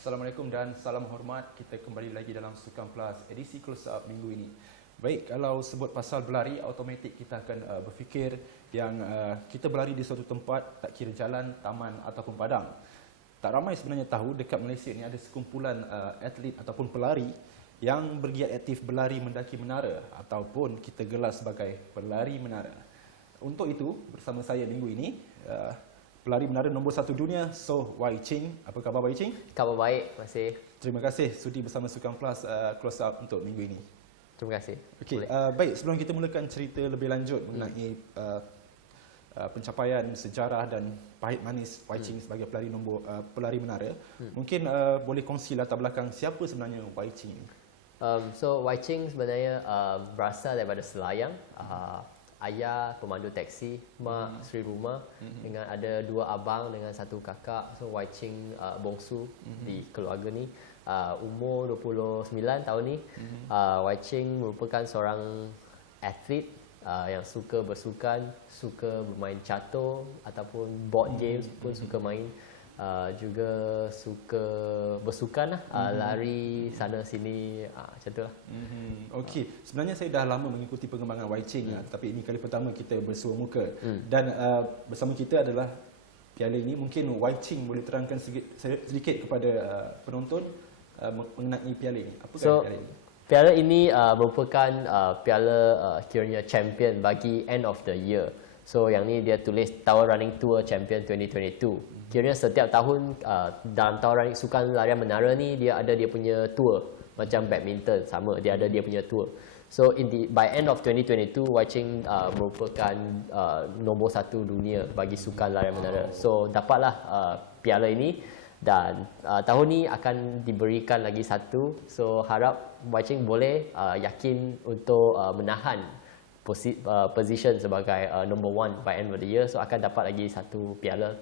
Assalamualaikum dan salam hormat. Kita kembali lagi dalam Sukan Plus edisi close up minggu ini. Baik, kalau sebut pasal berlari, automatik kita akan berfikir yang kita berlari di suatu tempat, tak kira jalan, taman ataupun padang. Tak ramai sebenarnya tahu dekat Malaysia ni ada sekumpulan atlet ataupun pelari yang bergiat aktif berlari mendaki menara ataupun kita gelar sebagai pelari menara. Untuk itu, bersama saya minggu ini, pelari menara nombor 1 dunia, So Wai Ching. Apa khabar Wai Ching? Khabar baik, terima kasih. Terima kasih sudi bersama Sukan Plus close up untuk minggu ini. Terima kasih. Okey, baik, sebelum kita mulakan cerita lebih lanjut mengenai pencapaian sejarah dan pahit manis Wai Ching sebagai pelari menara, mungkin boleh kongsi latar belakang siapa sebenarnya Wai Ching? So Wai Ching sebenarnya berasal daripada Selayang. Ayah pemandu taksi, mak Sri Rumah, dengan ada 2 abang dengan 1 kakak. So Wai Ching bongsu di keluarga ni. Umur 29 tahun ni. Wai Ching merupakan seorang atlet yang suka bersukan, suka bermain catur ataupun board games pun suka main. Juga suka bersukan lah, lari sana sini, macam tu lah. Okey, sebenarnya saya dah lama mengikuti pengembangan Wai Ching, tapi ini kali pertama kita bersua muka. Dan bersama kita adalah piala ini. Mungkin Wai Ching boleh terangkan sedikit kepada penonton mengenai piala ini. Apakah piala ini? Piala ini merupakan piala kiranya champion bagi end of the year. So yang ni dia tulis Tower Running Tour Champion 2022. Kiranya setiap tahun dalam Tower Running Sukan Larian Menara ni dia ada dia punya tour. Macam badminton sama, dia ada dia punya tour. So by end of 2022, Wai Ching merupakan nombor 1 dunia bagi Sukan Larian Menara. So dapatlah piala ini dan tahun ni akan diberikan lagi 1. So harap Wai Ching boleh yakin untuk menahan position sebagai number 1 by end of the year. So akan dapat lagi 1 piala.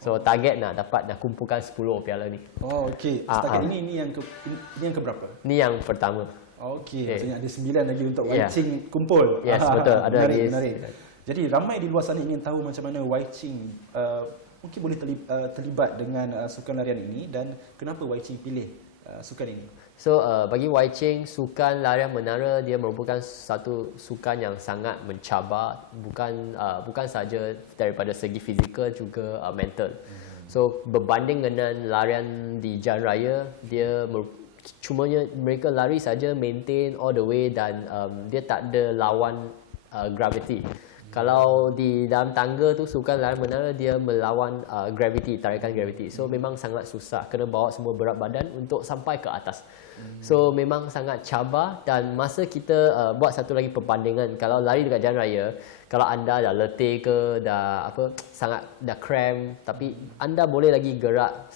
So target nak kumpulkan 10 piala ni. Oh okey. Setakat ini yang keberapa? Ni yang pertama. Okey, maksudnya ada 9 lagi untuk Wai Ching kumpul. Yes, betul. Ada menarik. Jadi ramai di luar sana ingin tahu macam mana Wai Ching mungkin boleh terlibat dengan sukan larian ini dan kenapa Wai Ching pilih sukan ini? So bagi Wai Ching, sukan larian menara dia merupakan satu sukan yang sangat mencabar, bukan saja daripada segi fizikal juga mental. So berbanding dengan larian di jalan raya, dia cumanya mereka lari saja maintain all the way dan dia tak ada lawan gravity. Kalau di dalam tangga tu sukan larian menara dia melawan gravity, tarikan gravity. So memang sangat susah, kena bawa semua berat badan untuk sampai ke atas. So memang sangat cabar dan masa kita buat satu lagi perbandingan, kalau lari dekat jalan raya, kalau anda dah letih ke, dah cramp, tapi anda boleh lagi gerak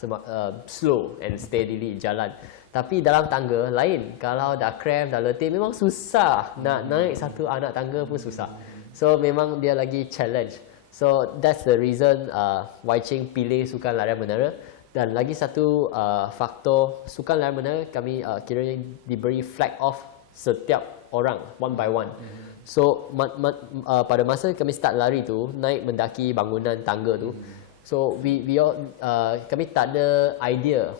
slow and steadily jalan. Tapi dalam tangga lain, kalau dah cramp, dah letih, memang susah nak naik satu anak tangga pun susah. So memang dia lagi challenge. So that's the reason Wai Ching pilih sukan larian menara. Dan lagi satu faktor sukan larian menara, kami kiranya diberi flag off setiap orang one by one. So pada masa kami start lari tu, naik mendaki bangunan tangga tu, so kami tak ada idea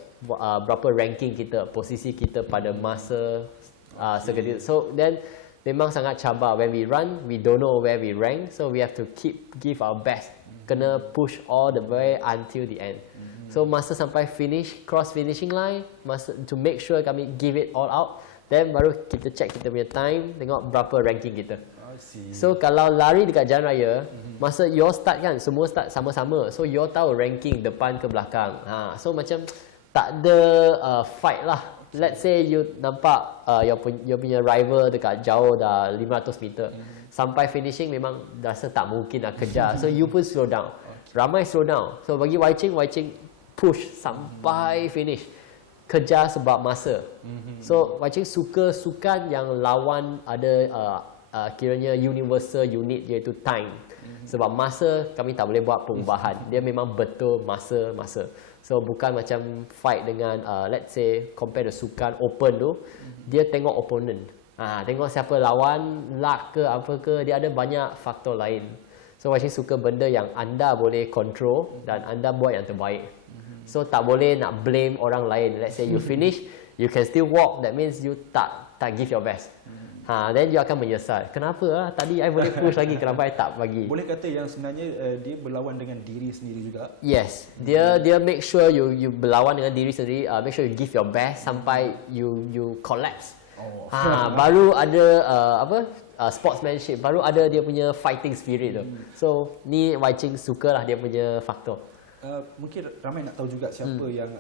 berapa ranking kita, posisi kita pada masa seketika. So then memang sangat cabar. When we run, we don't know where we rank, so we have to give our best. Kena push all the way until the end. So masa sampai cross finishing line, to make sure kami give it all out, then baru kita check kita punya time, tengok berapa ranking kita. So kalau lari dekat jalan raya, masa you start kan, semua start sama-sama. So you tahu ranking depan ke belakang. So macam tak ada fight lah. Let's say you nampak your punya rival dekat jauh dah 500 meter. Sampai finishing memang rasa tak mungkin nak kejar. So you pun slow down. Ramai slow down. So bagi Wai Ching push sampai finish. Kejar sebab masa. So Wai Ching suka sukan yang lawan ada kiranya universal unit iaitu time. Sebab masa kami tak boleh buat pengubahan. Dia memang betul masa. So bukan macam fight dengan let's say compare the sukan open tu, dia tengok opponent. Tengok siapa lawan, luck ke apa ke, dia ada banyak faktor lain. So Wai Ching suka benda yang anda boleh control dan anda buat yang terbaik. So tak boleh nak blame orang lain. Let's say you finish, you can still walk. That means you tak give your best. Then you akan menyesal. Kenapa tadi I boleh push lagi, kenapa I tak bagi? Boleh kata yang sebenarnya dia berlawan dengan diri sendiri juga. Yes, dia make sure you berlawan dengan diri sendiri. Make sure you give your best sampai you collapse. Baru ada sportsmanship, baru ada dia punya fighting spirit tu. So ni Wai Ching sukalah dia punya faktor. Mungkin ramai nak tahu juga siapa yang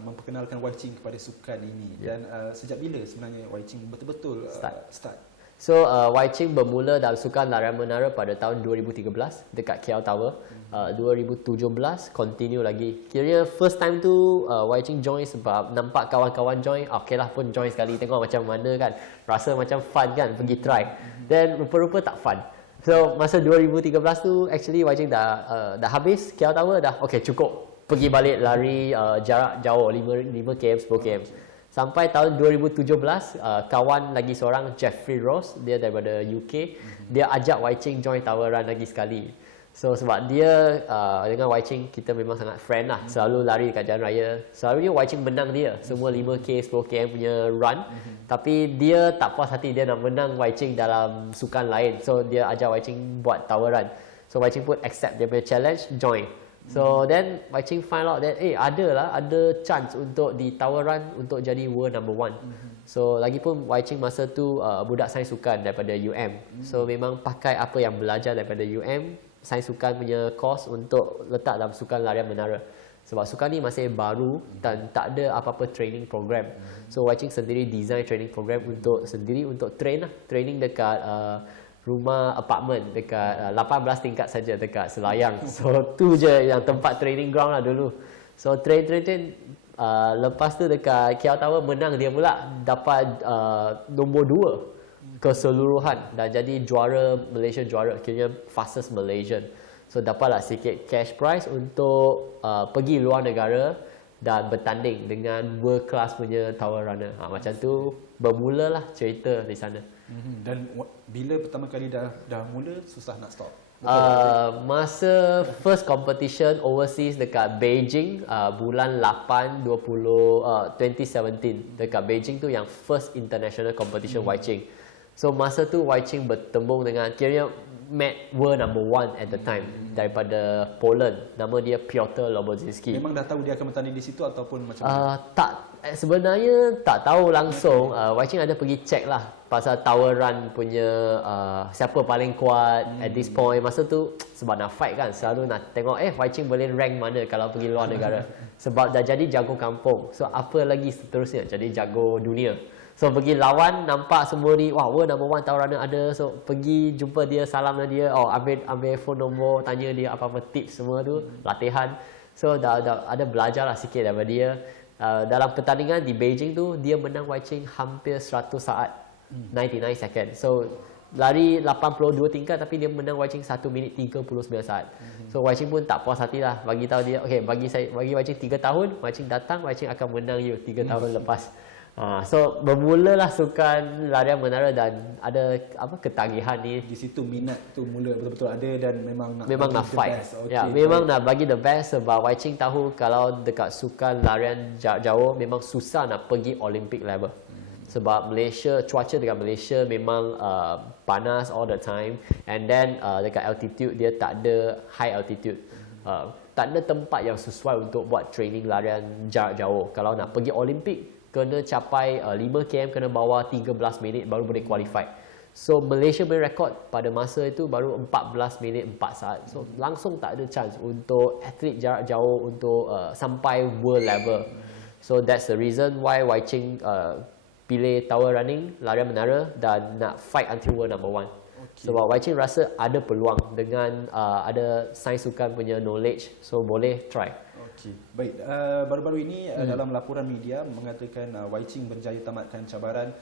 memperkenalkan Wai Ching kepada sukan ini dan sejak bila sebenarnya Wai Ching betul-betul start. So Wai Ching bermula dalam sukan larian menara pada tahun 2013 dekat KL Tower. 2017 continue lagi. Kiranya first time tu Wai Ching join sebab nampak kawan-kawan join, okey lah pun join sekali, tengok macam mana kan, rasa macam fun kan, pergi try. Then rupa-rupa tak fun. So masa 2013 tu actually Wai Ching dah habis KL Tower, dah okey cukup, pergi balik lari jarak jauh 5 km 10 km. Sampai tahun 2017 kawan lagi seorang Jeffrey Ross, dia daripada UK, dia ajak Wai Ching join Tower Run lagi sekali. So sebab dia dengan Wai Ching kita memang sangat friend lah, selalu lari dekat jalan raya. Selalunya Wai Ching menang dia semua 5k 10km punya run. Tapi dia tak puas hati, dia nak menang Wai Ching dalam sukan lain. So dia ajak Wai Ching buat Tower Run. So Wai Ching pun accept dia punya challenge, join. So then Wai Ching find out that ada chance untuk di Tower Run untuk jadi world number 1. So lagipun Wai Ching masa tu budak sains sukan daripada UM. So memang pakai apa yang belajar daripada UM, sains sukan punya course untuk letak dalam sukan larian menara. Sebab sukan ni masih baru dan tak ada apa-apa training program. So Wai Ching sendiri design training program untuk train lah. Training dekat rumah apartment dekat 18 tingkat saja dekat Selayang. So tu je yang tempat training ground lah dulu. So train. Lepas tu dekat KL Tower menang dia pula, dapat nombor 2 keseluruhan dan jadi juara Malaysia, juara kira fastest Malaysian. So dapatlah sikit cash prize untuk pergi luar negara dan bertanding dengan world class punya tower runner. Macam tu bermulalah cerita di sana. Dan bila pertama kali dah mula susah nak stop? Masa first competition overseas dekat Beijing bulan 8 2017 dekat Beijing tu yang first international competition Wai Ching. So masa tu Wai Ching bertembung dengan kiranya met world number 1 at the time daripada Poland, nama dia Piotr Lobozynski. Memang dah tahu dia akan bertanding di situ ataupun macam mana? Sebenarnya tak tahu langsung. Wai Ching ada pergi check lah pasal tower run punya siapa paling kuat at this point. Masa tu sebab nak fight kan, selalu nak tengok Wai Ching boleh rank mana kalau pergi luar negara. Sebab dah jadi jago kampung, so apa lagi seterusnya jadi jago dunia. So pergi lawan, nampak semua ni, wah world number 1 tower runner ada. So pergi jumpa dia, salam dengan dia, ambil phone nombor, tanya dia apa-apa tips semua tu, latihan. So dah ada belajar lah sikit daripada dia. Dalam pertandingan di Beijing tu, dia menang Wai Ching hampir 100 saat, 99 second. So lari 82 tingkat tapi dia menang Wai Ching 1 minit 39 saat. So Wai Ching pun tak puas hati lah, bagi tahu dia, okay, bagi Wai Ching 3 tahun, Wai Ching datang, Wai Ching akan menang you 3 tahun lepas. So bermulalah sukan larian menara dan ada ketagihan ni. Di situ minat tu mula betul-betul ada dan memang nak fight. Okay, memang nak bagi the best sebab Wai Ching tahu kalau dekat sukan larian jarak jauh memang susah nak pergi Olympic level. Sebab Malaysia, cuaca dekat Malaysia memang panas all the time, and then dekat altitude dia tak ada high altitude. Tak ada tempat yang sesuai untuk buat training larian jarak jauh. Kalau nak pergi Olympic kena capai 5 km, kena bawa 13 minit baru boleh qualify. So Malaysia punya rekod pada masa itu baru 14 minit 4 saat. So langsung tak ada chance untuk atlet jarak jauh untuk sampai world level. So that's the reason why Wai Ching pilih tower running, larian menara dan nak fight until world number 1. Sebab Wai Ching rasa ada peluang dengan ada sains sukan punya knowledge, so boleh try. Baik, baru-baru ini dalam laporan media mengatakan Wai Ching berjaya tamatkan cabaran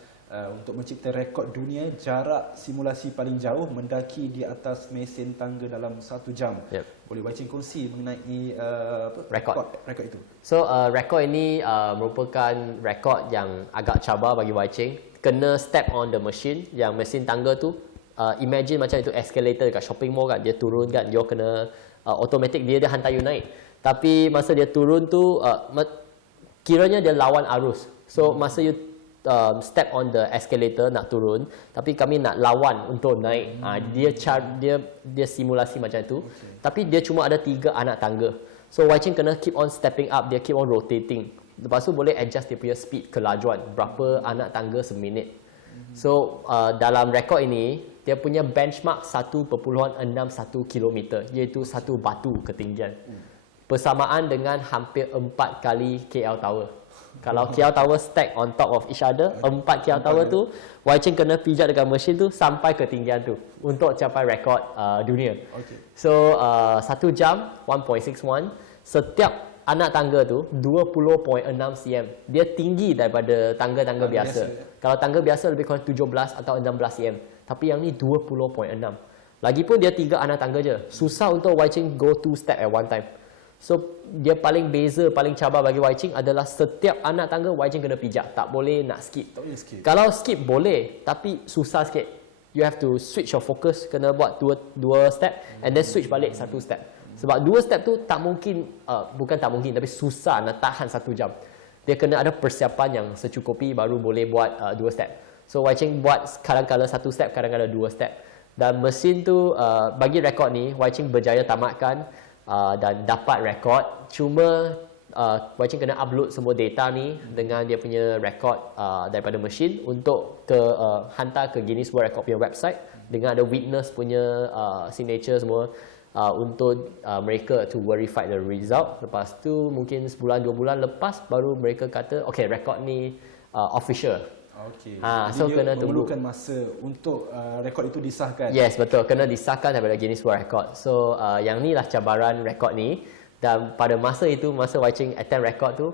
untuk mencipta rekod dunia jarak simulasi paling jauh mendaki di atas mesin tangga dalam 1 jam. Boleh Wai Ching kongsi mengenai rekod itu? So rekod ini merupakan rekod yang agak cabar bagi Wai Ching. Kena step on the machine, yang mesin tangga tu imagine macam itu escalator dekat shopping mall kan, dia turun kan, dia kena automatic dia hantar you naik. Tapi masa dia turun tu kiranya dia lawan arus. So masa you step on the escalator nak turun, tapi kami nak lawan untuk naik. Dia simulasi macam tu. Tapi dia cuma ada 3 anak tangga. So Wai Ching kena keep on stepping up, dia keep on rotating. Lepas tu boleh adjust dia punya speed, kelajuan, berapa anak tangga seminit. So dalam rekod ini dia punya benchmark 1.61 km, iaitu satu batu ketinggian. Persamaan dengan hampir 4 kali KL Tower. Kalau KL Tower stack on top of each other, 4 KL Tower tu, Wai Ching kena pijak dengan mesin tu sampai ketinggian tu untuk capai rekod dunia. So 1 jam 1.61, setiap anak tangga tu 20.6 cm. Dia tinggi daripada tangga-tangga biasa. Kalau tangga biasa lebih kurang 17 atau 16 cm. Tapi yang ni 20.6. Lagipun dia 3 anak tangga je. Susah untuk Wai Ching go 2 step at one time. So dia paling beza, paling cabar bagi Wai Ching adalah setiap anak tangga Wai Ching kena pijak. Tak boleh nak skip. Kalau skip boleh, tapi susah sikit. You have to switch your focus, kena buat 2 step and then switch balik 1 step. Sebab 2 step tu tak mungkin, bukan tak mungkin, tapi susah nak tahan 1 jam. Dia kena ada persiapan yang secukupi baru boleh buat 2 step. So Wai Ching buat kadang-kadang 1 step, kadang-kadang 2 step. Dan mesin tu, bagi rekod ni, Wai Ching berjaya tamatkan dan dapat rekod. Cuma Wai Ching kena upload semua data ni dengan dia punya rekod daripada mesin untuk hantar ke Guinness World Record punya website dengan ada witness punya signature semua. Untuk mereka to verify the result. Lepas tu mungkin sebulan 2 bulan lepas baru mereka kata okay, rekod ni official. So dia kena memerlukan masa untuk rekod itu disahkan. Yes, betul, kena disahkan daripada Guinness World Record. So yang ni lah cabaran rekod ni. Dan pada masa itu, masa Wai Ching attempt rekod tu,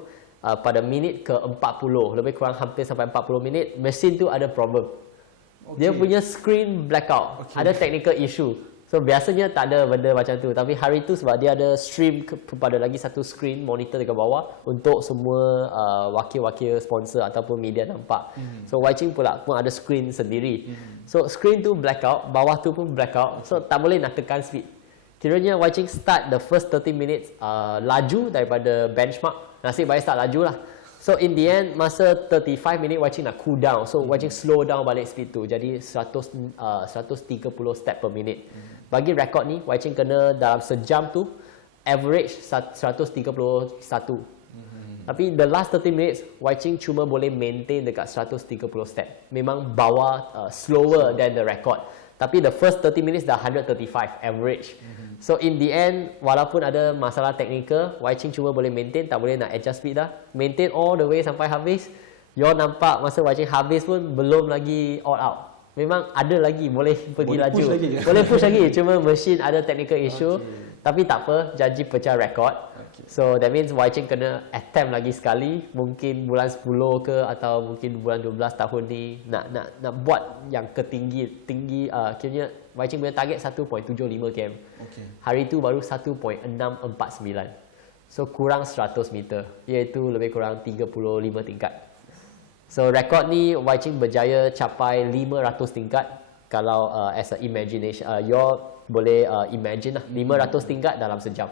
pada minit ke 40, lebih kurang hampir sampai 40 minit, mesin tu ada problem. Dia punya screen blackout, ada technical issue. So biasanya tak ada benda macam tu, tapi hari tu sebab dia ada stream kepada lagi satu screen monitor dekat bawah untuk semua wakil-wakil sponsor ataupun media nampak. So Wai Ching pula pun ada screen sendiri. So screen tu blackout, bawah tu pun blackout. So tak boleh nak tekan speed. Kiranya Wai Ching start the first 30 minutes laju daripada benchmark. Nasib baik start laju lah. So in the end, masa 35 minit Wai Ching nak cool down. So Wai Ching slow down balik speed tu. Jadi 130 step per minit. Bagi rekod ni, Wai Ching kena dalam sejam tu average 131. Tapi the last 30 minutes, Wai Ching cuma boleh maintain dekat 130 step. Memang bawah slower than the record. Tapi the first 30 minutes dah 135 average. So in the end, walaupun ada masalah teknikal, Wai Ching cuma boleh maintain, tak boleh nak adjust speed dah. Maintain all the way sampai habis. You nampak masa Wai Ching habis pun belum lagi all out. Memang ada lagi boleh pergi boleh laju. Push lagi. Boleh push lagi, cuma mesin ada technical issue. Tapi tak apa, janji pecah rekod. So that means Wai Ching kena attempt lagi sekali, mungkin bulan 10 ke atau mungkin bulan 12 tahun ni nak buat yang ketinggi kiranya Wai Ching punya target 1.75 km. Hari tu baru 1.649. So kurang 100 meter, iaitu lebih kurang 35 tingkat. So rekod ni Wai Ching berjaya capai 500 tingkat. Kalau as a imagination, you boleh imagine lah 500 tingkat dalam sejam.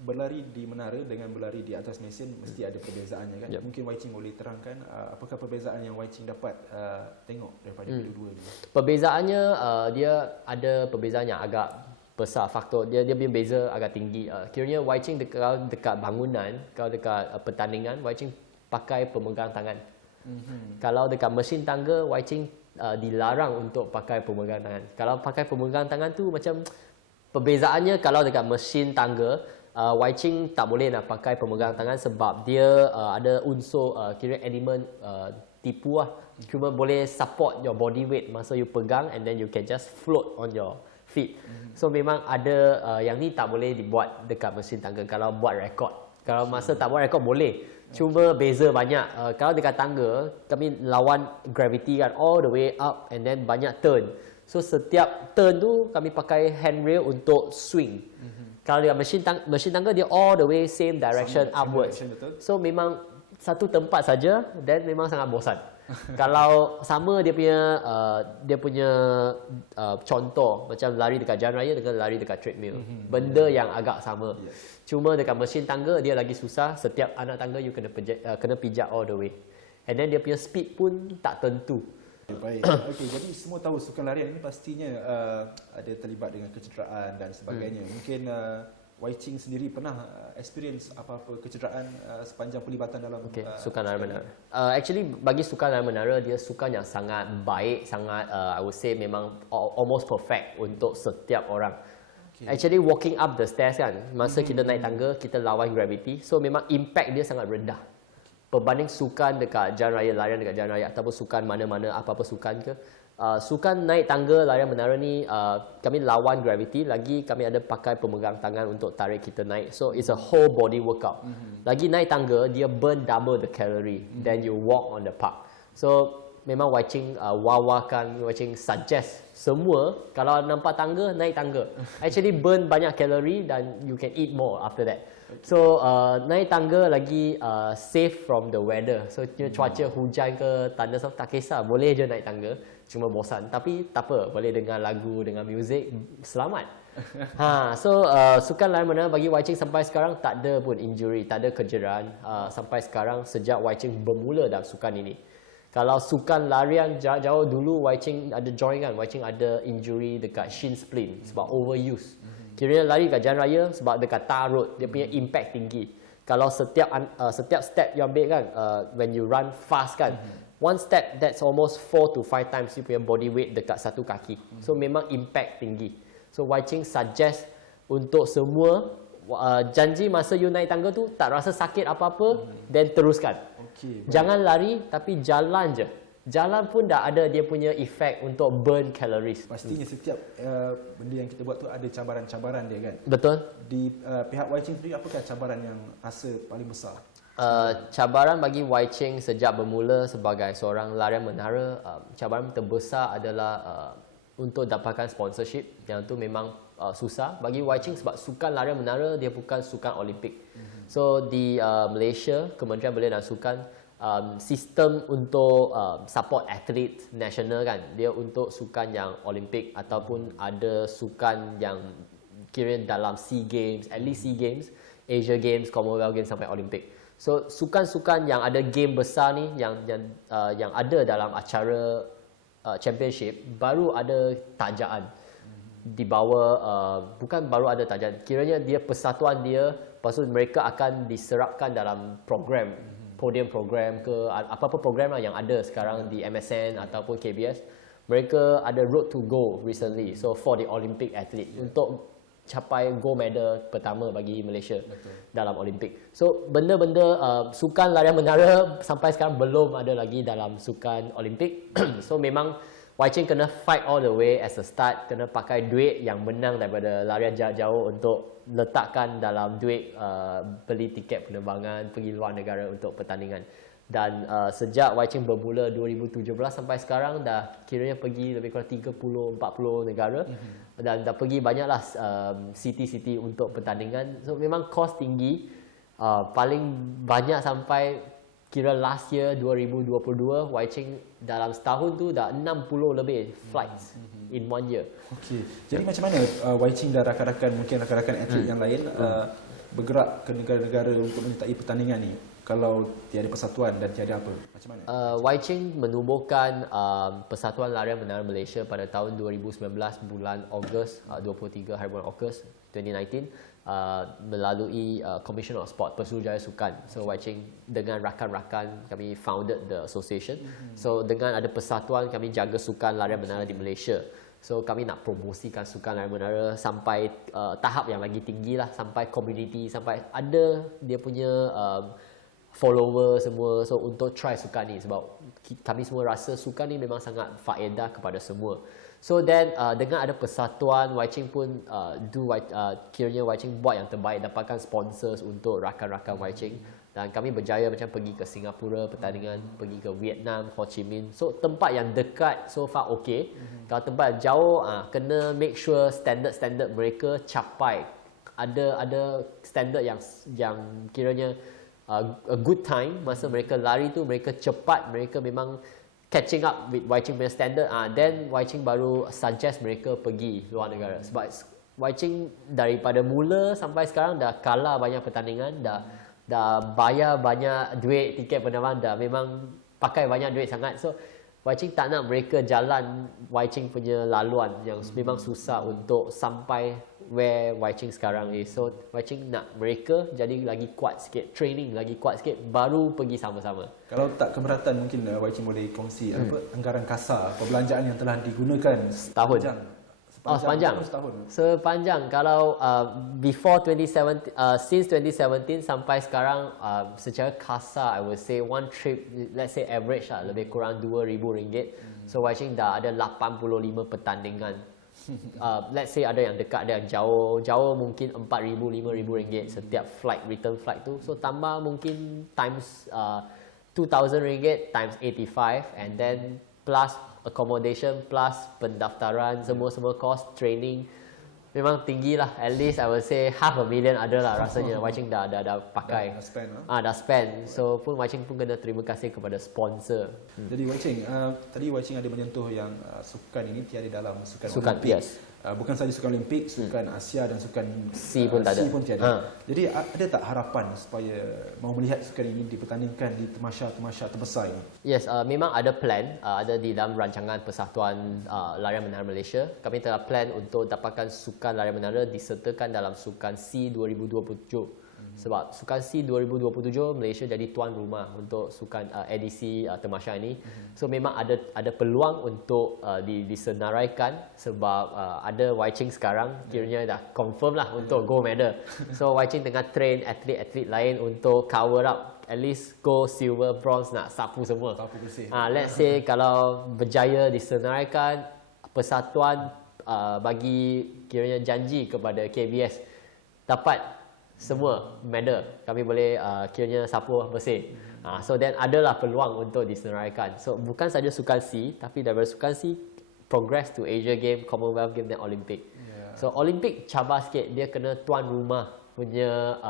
Berlari di menara dengan berlari di atas mesin mesti ada perbezaannya kan. Mungkin Wai Ching boleh terangkan apakah perbezaan yang Wai Ching dapat tengok daripada kedua-dua ni. Perbezaannya dia ada perbezaan yang agak besar, faktor dia punya beza agak tinggi. Kiranya Wai Ching dekat bangunan, kalau dekat pertandingan Wai Ching pakai pemegang tangan. Kalau dekat mesin tangga Wai Ching dilarang untuk pakai pemegang tangan. Kalau pakai pemegang tangan tu macam perbezaannya, kalau dekat mesin tangga Wai Ching tak boleh nak pakai pemegang tangan sebab dia ada unsur kira element tipu lah. Cuma boleh support your body weight masa you pegang and then you can just float on your feet. So memang ada yang ni tak boleh dibuat dekat mesin tangga kalau buat rekod. Kalau masa tak buat rekod boleh. Cuma beza banyak. Kalau dekat tangga kami lawan gravity kan all the way up and then banyak turn. So setiap turn tu kami pakai handrail untuk swing. Kalau dia mesin tangga dia all the way same direction upwards. So memang satu tempat saja dan memang sangat bosan. Kalau sama dia punya contoh macam lari dekat jalan raya dengan lari dekat treadmill. Benda yang agak sama. Cuma dekat mesin tangga dia lagi susah. Setiap anak tangga you kena pijak all the way. And then dia punya speed pun tak tentu. Baik. Okey, jadi semua tahu sukan larian ini pastinya ada terlibat dengan kecederaan dan sebagainya. Mungkin Wai Ching sendiri pernah experience apa-apa kecederaan sepanjang pelibatan dalam sukan lari menara. Actually bagi sukan lari menara dia sukan yang sangat baik, sangat I would say memang almost perfect untuk setiap orang. Actually walking up the stairs kan, masa kita naik tangga kita lawan gravity, so memang impact dia sangat rendah. Berbanding sukan dekat jalan raya, larian dekat jalan raya ataupun sukan mana-mana apa-apa sukan ke, sukan naik tangga larian menara ni kami lawan gravity, lagi kami ada pakai pemegang tangan untuk tarik kita naik, so it's a whole body workout. Lagi naik tangga dia burn double the calorie than you walk on the park. So memang Wai Ching Wai Ching suggest semua kalau nampak tangga naik tangga, actually burn banyak calorie dan you can eat more after that. So naik tangga lagi safe from the weather. So cuaca hujan ke thunderstorm tak kisah, boleh je naik tangga. Cuma bosan, tapi tak apa, boleh dengar lagu, dengar muzik, selamat. So sukan lari menara bagi Wai Ching sampai sekarang tak ada pun injury, tak ada kecederaan sampai sekarang sejak Wai Ching bermula dalam sukan ini. Kalau sukan larian jauh dulu Wai Ching ada join kan, Wai Ching ada injury dekat shin splint sebab overuse. Kiranya lari kat jalan raya sebab dekat tar road dia punya impact tinggi. Kalau setiap step you ambil kan, when you run fast kan, one step that's almost 4 to 5 times you punya body weight dekat satu kaki. So memang impact tinggi. So Wai Ching suggest untuk semua janji masa you naik tangga tu tak rasa sakit apa-apa, then teruskan. Jangan lari tapi jalan je. Jalan pun dah ada dia punya efek untuk burn calories. Pastinya setiap benda yang kita buat tu ada cabaran-cabaran dia kan. Betul. Di pihak Wai Ching sendiri apakah cabaran yang rasa paling besar? Cabaran bagi Wai Ching sejak bermula sebagai seorang larian menara, cabaran terbesar adalah untuk dapatkan sponsorship. Yang tu memang susah bagi Wai Ching sebab sukan larian menara dia bukan sukan Olimpik. So di Malaysia, Kementerian Belia dan Sukan sistem untuk support atlet national kan, dia untuk sukan yang Olimpik ataupun ada sukan yang kira dalam SEA Games, at least SEA Games, Asia Games, Commonwealth Games sampai Olimpik. So sukan-sukan yang ada game besar ni yang ada dalam acara championship baru ada tajaan di bawah, bukan baru ada tajaan, kiranya dia persatuan dia, lepas tu mereka akan diserapkan dalam program, podium program ke apa-apa program lah yang ada sekarang di MSN ataupun KBS. Mereka ada road to go recently, so for the Olympic athlete, untuk capai gold medal pertama bagi Malaysia dalam Olimpik. So benda-benda sukan larian menara sampai sekarang belum ada lagi dalam sukan Olimpik. So memang Wai Ching kena fight all the way as a start, kena pakai duit yang menang daripada larian jarak jauh untuk letakkan dalam duit beli tiket penerbangan pergi luar negara untuk pertandingan. Dan sejak Wai Ching bermula 2017 sampai sekarang dah kiranya pergi lebih kurang 30-40 negara dan dah pergi banyaklah city-city untuk pertandingan. So memang kos tinggi, paling banyak sampai kira last year 2022 Wai Ching dalam setahun tu dah 60 lebih flights in 1 year. Okey. Jadi macam mana Wai Ching dan rakan-rakan, mungkin rakan-rakan atlet yang lain bergerak ke negara-negara untuk menyertai pertandingan ni kalau tiada persatuan dan tiada apa? Macam mana? Wai Ching menubuhkan Persatuan Larian Menara Malaysia pada tahun 2019 bulan Ogos, 23 hari bulan Ogos 2019 melalui Commission of Sport, Pesuruhjaya Sukan. So Wai Ching dengan rakan-rakan kami founded the association. So dengan ada persatuan kami jaga sukan larian menara di Malaysia. So kami nak promosikan sukan larian menara sampai tahap yang lagi tinggi lah, sampai community, sampai ada dia punya follower semua. So untuk try sukan ni sebab kami semua rasa sukan ni memang sangat faedah kepada semua. So then dengan ada persatuan, Wai Ching pun kiranya Wai Ching buat yang terbaik, dapatkan sponsors untuk rakan-rakan Wai Ching. Dan kami berjaya macam pergi ke Singapura pertandingan, pergi ke Vietnam, Ho Chi Minh. So tempat yang dekat so far okay. Kalau tempat jauh kena make sure standard mereka capai. Ada standard yang kiranya a good time masa mereka lari tu, mereka cepat, mereka memang catching up with Wai Ching punya standard, then Wai Ching baru suggest mereka pergi luar negara. Sebab Wai Ching daripada mula sampai sekarang dah kalah banyak pertandingan, dah bayar banyak duit tiket penerbangan, dah memang pakai banyak duit sangat. So Wai Ching tak nak mereka jalan Wai Ching punya laluan yang memang susah untuk sampai where Wai Ching sekarang is. So Wai Ching nak mereka jadi lagi kuat sikit, training lagi kuat sikit, baru pergi sama-sama. Kalau tak keberatan, mungkin Wai Ching boleh kongsi anggaran kasar perbelanjaan yang telah digunakan setahun. Sepanjang. Kalau before 2017, since 2017 sampai sekarang, secara kasar, I would say one trip, let's say average lah, lebih kurang RM2,000. So Wai Ching dah ada 85 pertandingan. Let's say ada yang dekat, ada yang jauh mungkin RM4,000, RM5,000 setiap flight, return flight tu. So tambah mungkin times RM2,000 times 85, and then plus accommodation, plus pendaftaran, semua cost, training, memang tinggi lah. At least I would say $500,000 ada lah rasanya. Wai Ching dah pakai. Dah spend. So pun Wai Ching pun kena terima kasih kepada sponsor. Jadi Wai Ching, tadi Wai Ching ada menyentuh yang sukan ini tiada dalam sukan Olimpik. Yes. Bukan sahaja sukan Olimpik, sukan Asia dan sukan C pun tak ada. pun tiada. Jadi ada tak harapan supaya mau melihat sukan ini dipertandingkan di temasya terbesar ini? Yes, memang ada plan, ada di dalam rancangan Persatuan Larian Menara Malaysia. Kami telah plan untuk dapatkan sukan larian menara disertakan dalam sukan C 2027. Sebab sukan C 2027 Malaysia jadi tuan rumah untuk sukan edisi temasya ini. So memang ada peluang untuk disenaraikan sebab ada Wai Ching sekarang kiranya dah confirm lah untuk gold medal. So Wai Ching tengah train atlet-atlet lain untuk cover up, at least gold, silver, bronze, nak sapu semua. Sapu bersih. Let's say kalau berjaya disenaraikan, persatuan bagi kiranya janji kepada KBS dapat semua medal, kami boleh kiranya sapu bersih. So then adalah peluang untuk disenaraikan. So bukan saja sukan C, tapi daripada sukan C progress to Asia Game, Commonwealth Game dan Olympic. So Olympic cabar sikit, dia kena tuan rumah punya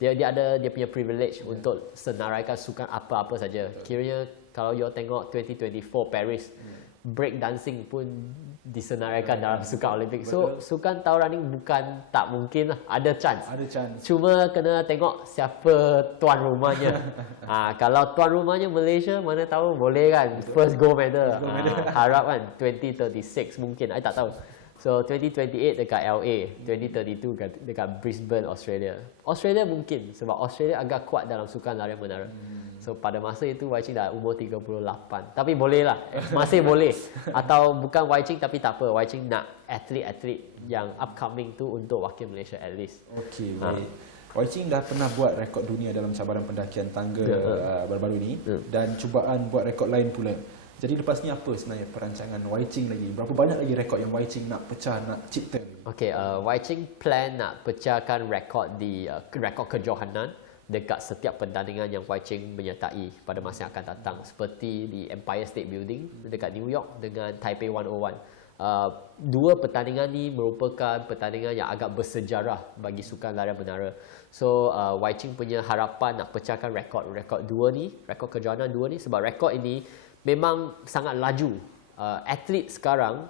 dia ada dia punya privilege untuk senaraikan sukan apa-apa saja. Kiranya kalau you tengok 2024 Paris, break dancing pun disenaraikan dalam sukan Olimpik. So sukan tahu running bukan tak mungkin lah, ada chance. Cuma kena tengok siapa tuan rumahnya. Kalau tuan rumahnya Malaysia, mana tahu boleh kan first gold medal. Harap kan 2036 mungkin, I tak tahu. So 2028 dekat LA, 2032 dekat Brisbane, Australia. Australia mungkin sebab Australia agak kuat dalam sukan larian menara. So pada masa itu Wai Ching dah umur 38. Tapi boleh lah, masih boleh. Atau bukan Wai Ching tapi tak apa, Wai Ching nak atlet-atlet yang upcoming tu untuk wakil Malaysia at least. Okey, baik. Wai Ching dah pernah buat rekod dunia dalam cabaran pendakian tangga baru-baru ini dan cubaan buat rekod lain pula. Jadi lepas ni apa sebenarnya perancangan Wai Ching lagi? Berapa banyak lagi rekod yang Wai Ching nak pecah, nak cipta? Okey, Wai Ching plan nak pecahkan rekod di rekod kejohanan dekat setiap pertandingan yang Wai Ching menyertai pada masa yang akan datang, seperti di Empire State Building dekat New York dengan Taipei 101. Dua pertandingan ni merupakan pertandingan yang agak bersejarah bagi sukan larian menara. So Wai Ching punya harapan nak pecahkan rekod dua ni, rekod kejohanan dua ni, sebab rekod ini memang sangat laju. Atlet sekarang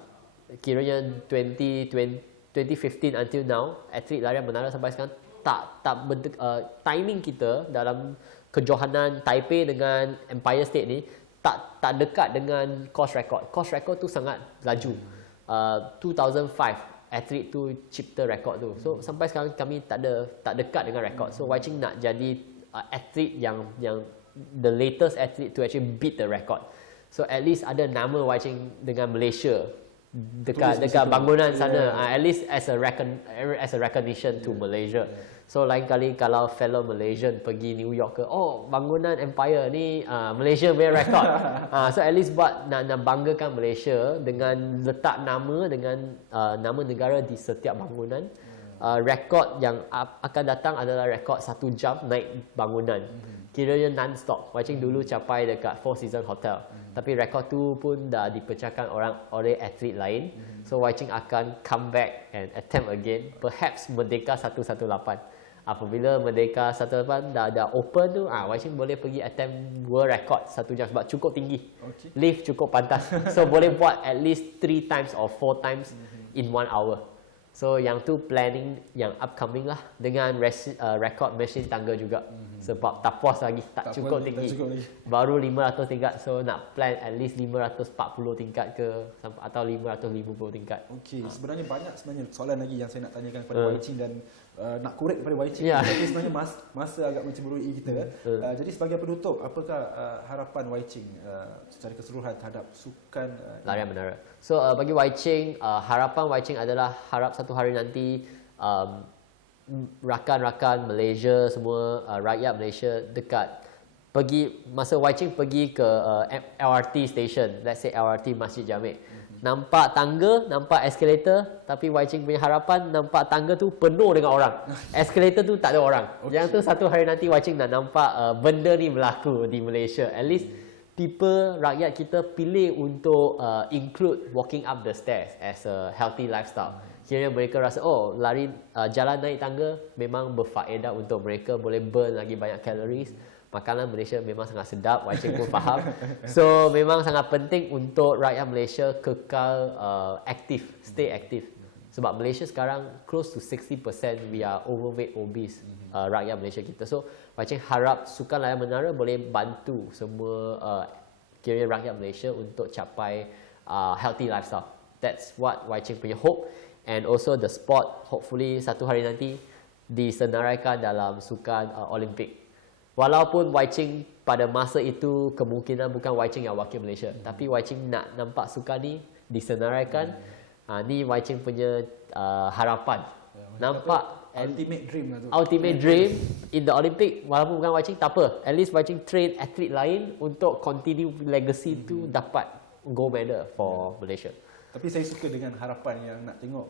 kiranya 2015 until now, atlet larian menara sampai sekarang timing kita dalam kejohanan Taipei dengan Empire State ni tak dekat dengan course record. Course record tu sangat laju. 2005 atlet tu cipta rekod tu. So sampai sekarang kami tak dekat dengan rekod. So Wai Ching nak jadi atlet yang the latest athlete to actually beat the record. So at least ada nama Wai Ching dengan Malaysia dekat bangunan sana, at least as a recognition to Malaysia. So lain kali kalau fellow Malaysian pergi New York ke, oh bangunan Empire ni Malaysia punya rekod. So at least buat nak banggakan Malaysia dengan letak nama dengan nama negara di setiap bangunan. Rekod yang akan datang adalah rekod 1 jam naik bangunan. Kiranya non-stop. Wai Ching dulu capai dekat Four Seasons Hotel. Tapi rekod tu pun dah dipecahkan oleh atlet lain. So Wai Ching akan come back and attempt again. Perhaps Merdeka 118. Apabila Merdeka 118 dah open tu, Wai Ching boleh pergi attempt world record 1 jam sebab cukup tinggi. Lift cukup pantas. So boleh buat at least 3 times or 4 times in 1 hour. So yang tu planning yang upcoming lah dengan record mesin tangga juga. Sebab tak puas lagi, tak cukup tinggi. Baru 500 tingkat, so nak plan at least 540 tingkat ke atau 550 tingkat. Okey, sebenarnya banyak soalan lagi yang saya nak tanyakan kepada Wai Ching dan nak korek kepada Wai Ching. Tapi sebenarnya masa agak mencemburui kita. Jadi sebagai penutup, apakah harapan Wai Ching secara keseluruhan terhadap sukan larian menara? So bagi Wai Ching, harapan Wai Ching adalah harap satu hari nanti rakan-rakan Malaysia semua, rakyat Malaysia dekat masa Wai Ching pergi ke LRT station, let's say LRT Masjid Jamek, nampak tangga, nampak eskalator, tapi Wai Ching punya harapan nampak tangga tu penuh dengan orang, eskalator tu tak ada orang. Yang tu satu hari nanti Wai Ching nak nampak benda ni berlaku di Malaysia. At least rakyat kita pilih untuk include walking up the stairs as a healthy lifestyle. Kiranya mereka rasa, oh lari jalan naik tangga memang berfaedah untuk mereka, boleh burn lagi banyak calories. Makanan Malaysia memang sangat sedap, Wai Ching pun faham. So memang sangat penting untuk rakyat Malaysia kekal aktif, stay aktif. Sebab Malaysia sekarang close to 60% we are overweight, obese, rakyat Malaysia kita. So Wai Ching harap sukan layar menara boleh bantu semua kiranya rakyat Malaysia untuk capai healthy lifestyle. That's what Wai Ching punya hope. And also the sport hopefully satu hari nanti disenaraikan dalam sukan Olimpik. Walaupun Wai Ching pada masa itu kemungkinan bukan Wai Ching yang wakil Malaysia, tapi Wai Ching nak nampak sukan ni disenaraikan. Ni Wai Ching punya harapan. Nampak ultimate dream lah tu. Ultimate dream in the Olympic. Walaupun bukan Wai Ching, tak apa. At least Wai Ching train atlet lain untuk continue legacy tu dapat gold medal for Malaysia. Tapi saya suka dengan harapan yang nak tengok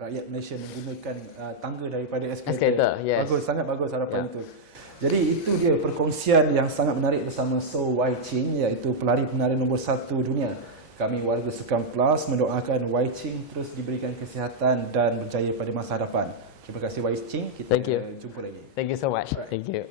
rakyat Malaysia menggunakan tangga daripada eskalator. Yes. Bagus, sangat bagus harapan itu. Jadi itu dia perkongsian yang sangat menarik bersama So Wai Ching, iaitu pelari menara nombor 1 dunia. Kami warga Sukan Plus mendoakan Wai Ching terus diberikan kesihatan dan berjaya pada masa hadapan. Terima kasih Wai Ching. Kita jumpa lagi. Thank you so much. Thank you.